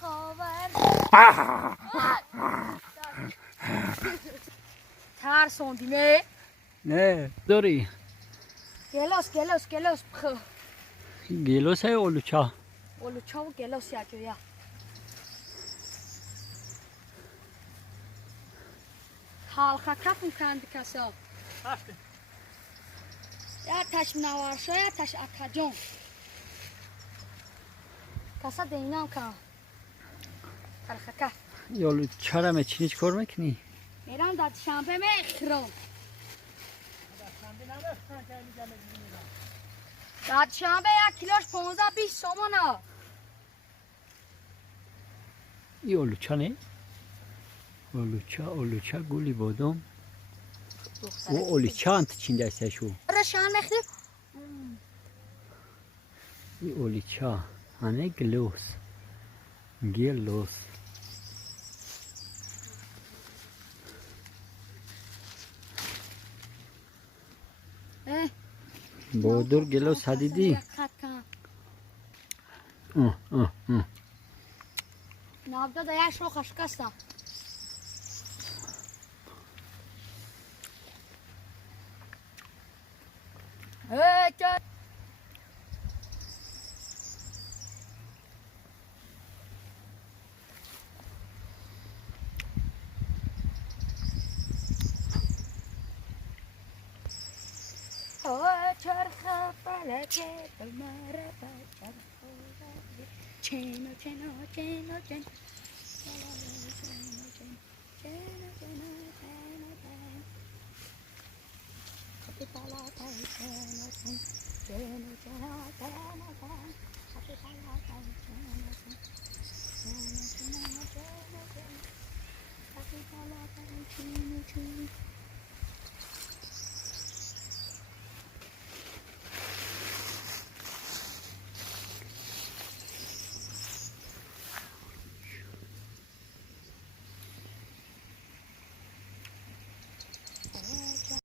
خاور ترسوندیمه نه داری گلوس بخو گلوس های اولوچا اولوچا و گلوس یا جویا حالخا کپم کند کسا یا تش منوارشا یا تش اتجون کسا دینام کن حالخا کپ یا اولوچا را چینی چکار میکنی؟ میرم در شنبه میخرم در شنبه یک کیلوش 15-20 تومانه این اولوچا نه؟ اولوچا گولی بادم و اولوچا انت چین دسته شو رشان میخریم این اولوچا هنه گلوس بادر گلوس حدیدی نابدا دایش رو خشکسته چرخ فلکه بمره چین